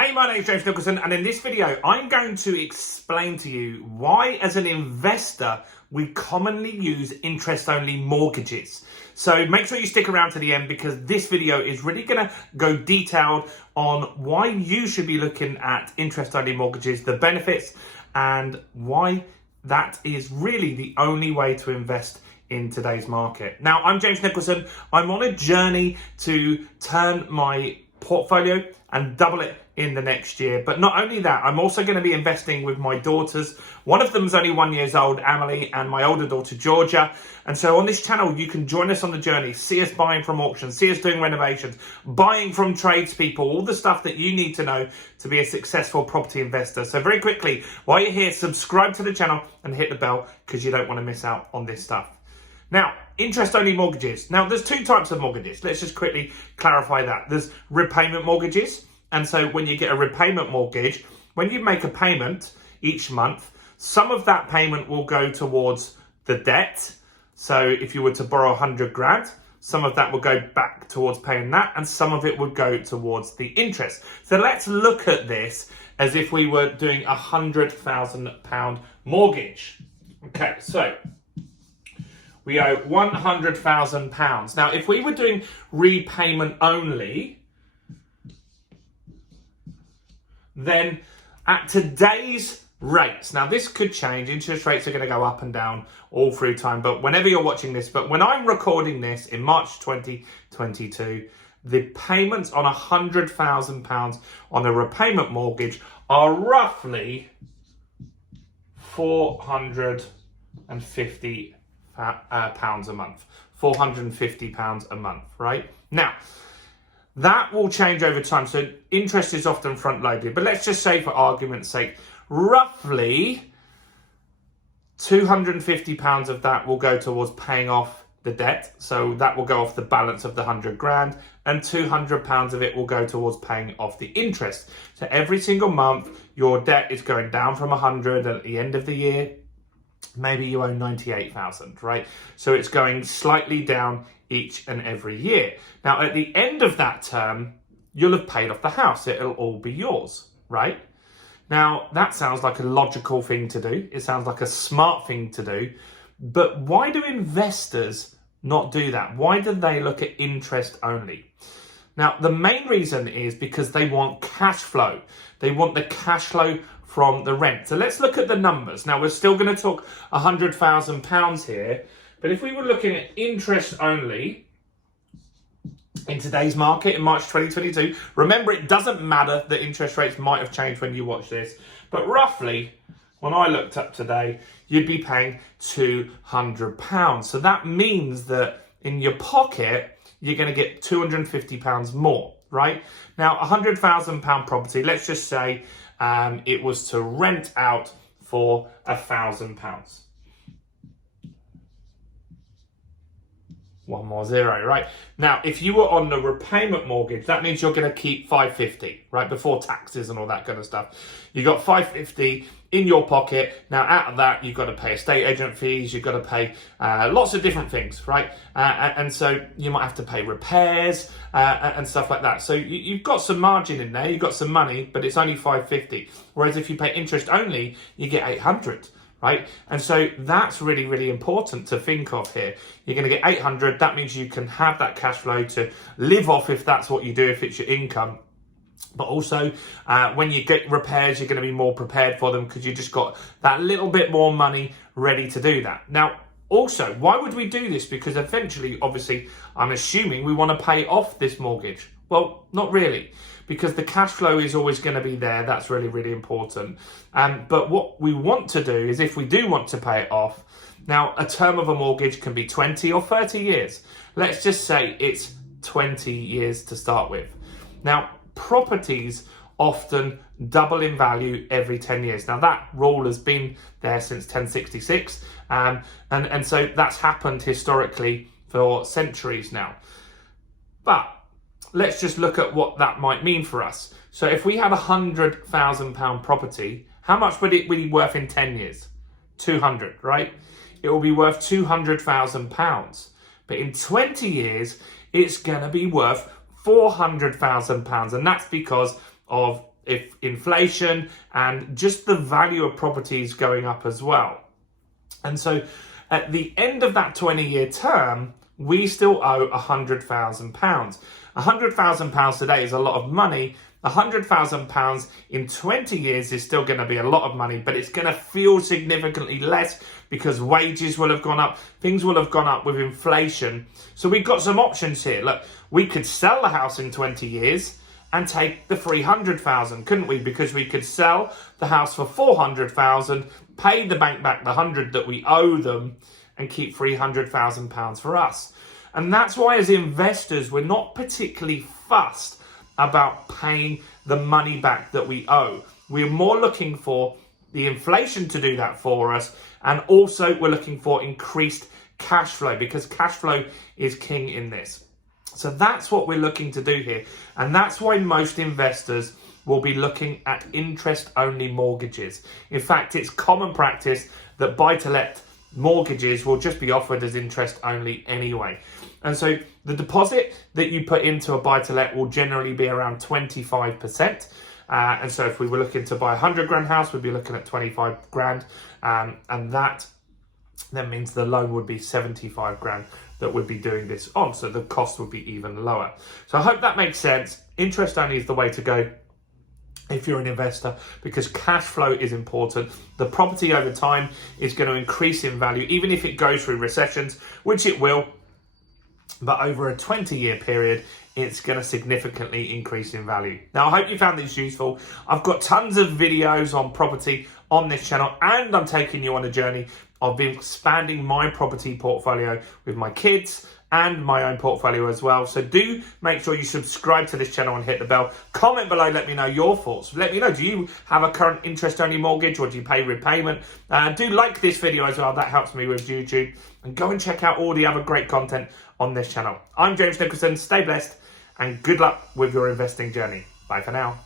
Hey, my name's James Nicholson, and in this video, I'm going to explain to you why, as an investor, we commonly use interest-only mortgages. So make sure you stick around to the end because this video is really going to go detailed on why you should be looking at interest-only mortgages, the benefits, and why that is really the only way to invest in today's market. Now, I'm James Nicholson. I'm on a journey to turn my portfolio and double it in the next year. But not only that, I'm also going to be investing with my daughters. One of them's only 1 year old, Emily, and my older daughter, Georgia. And so on this channel, you can join us on the journey, see us buying from auctions, see us doing renovations, buying from tradespeople, all the stuff that you need to know to be a successful property investor. So very quickly, while you're here, subscribe to the channel and hit the bell because you don't want to miss out on this stuff. Now, interest-only mortgages. Now, there's two types of mortgages. Let's just quickly clarify that. There's repayment mortgages. And so when you get a repayment mortgage, when you make a payment each month, some of that payment will go towards the debt. So if you were to borrow 100 grand, some of that will go back towards paying that, and some of it would go towards the interest. So let's look at this as if we were doing a £100,000 mortgage. Okay, so we owe £100,000. Now, if we were doing repayment only, then at today's rates, now this could change, interest rates are going to go up and down all through time, but whenever you're watching this, but when I'm recording this in March 2022, the payments on £100,000 on a repayment mortgage are roughly £450 pounds a month, £450 a month, right? Now, that will change over time. So interest is often front loaded, but let's just say for argument's sake, roughly £250 of that will go towards paying off the debt. So that will go off the balance of the 100 grand, and £200 of it will go towards paying off the interest. So every single month, your debt is going down from 100, and at the end of the year, maybe you owe 98,000, right? So it's going slightly down each and every year. Now, at the end of that term, you'll have paid off the house. It'll all be yours, right? Now, that sounds like a logical thing to do. It sounds like a smart thing to do. But why do investors not do that? Why do they look at interest only? Now, the main reason is because they want cash flow. They want the cash flow from the rent. So let's look at the numbers. Now, we're still going to talk £100,000 here, but if we were looking at interest only in today's market in March 2022, remember, it doesn't matter that interest rates might have changed when you watch this, but roughly, when I looked up today, you'd be paying £200. So that means that in your pocket, you're going to get £250 more, right? Now, £100,000 property, let's just say it was to rent out for £1,000. One more zero, right? Now, if you were on the repayment mortgage, that means you're going to keep $550, right? Before taxes and all that kind of stuff. You got $550 in your pocket. Now, out of that, you've got to pay estate agent fees. You've got to pay lots of different things, right? And so you might have to pay repairs and stuff like that. So you've got some margin in there. You've got some money, but it's only $550. Whereas if you pay interest only, you get $800. Right? And so that's really, really important to think of here. You're going to get 800. That means you can have that cash flow to live off if that's what you do, if it's your income. But also, when you get repairs, you're going to be more prepared for them because you just got that little bit more money ready to do that. Now, also, why would we do this? Because eventually, obviously, I'm assuming we want to pay off this mortgage. Well, not really, because the cash flow is always going to be there. That's really, really important. But what we want to do is, if we do want to pay it off, now a term of a mortgage can be 20 or 30 years. Let's just say it's 20 years to start with. Now, properties often double in value every 10 years. Now, that rule has been there since 1066. And so that's happened historically for centuries now. But let's just look at what that might mean for us. So if we had £100,000 property, how much would it be worth in 10 years? 200, right? It will be worth £200,000. But in 20 years, it's going to be worth £400,000. And that's because of if inflation and just the value of properties going up as well. And so at the end of that 20-year term, we still owe £100,000. £100,000 today is a lot of money. £100,000 in 20 years is still going to be a lot of money, but it's going to feel significantly less because wages will have gone up, things will have gone up with inflation. So we've got some options here. Look, we could sell the house in 20 years and take the 300,000, couldn't we? Because we could sell the house for 400,000, pay the bank back the 100 that we owe them, and keep £300,000 for us. And that's why as investors, we're not particularly fussed about paying the money back that we owe. We're more looking for the inflation to do that for us. And also we're looking for increased cash flow, because cash flow is king in this. So that's what we're looking to do here. And that's why most investors will be looking at interest-only mortgages. In fact, it's common practice that buy-to-let mortgages will just be offered as interest-only anyway. And so the deposit that you put into a buy-to-let will generally be around 25%. And so if we were looking to buy a 100 grand house, we'd be looking at 25 grand. And that then means the loan would be 75 grand that would be doing this on. So the cost would be even lower. So I hope that makes sense. Interest only is the way to go if you're an investor, because cash flow is important. The property over time is going to increase in value, even if it goes through recessions, which it will. But over a 20-year period, it's going to significantly increase in value. Now, I hope you found this useful. I've got tons of videos on property on this channel, and I'm taking you on a journey of expanding my property portfolio with my kids and my own portfolio as well. So do make sure you subscribe to this channel and hit the bell. Comment below, let me know your thoughts. Let me know, do you have a current interest-only mortgage, or do you pay repayment? Do like this video as well, that helps me with YouTube. And go and check out all the other great content on this channel. I'm James Nicholson, stay blessed, and good luck with your investing journey. Bye for now.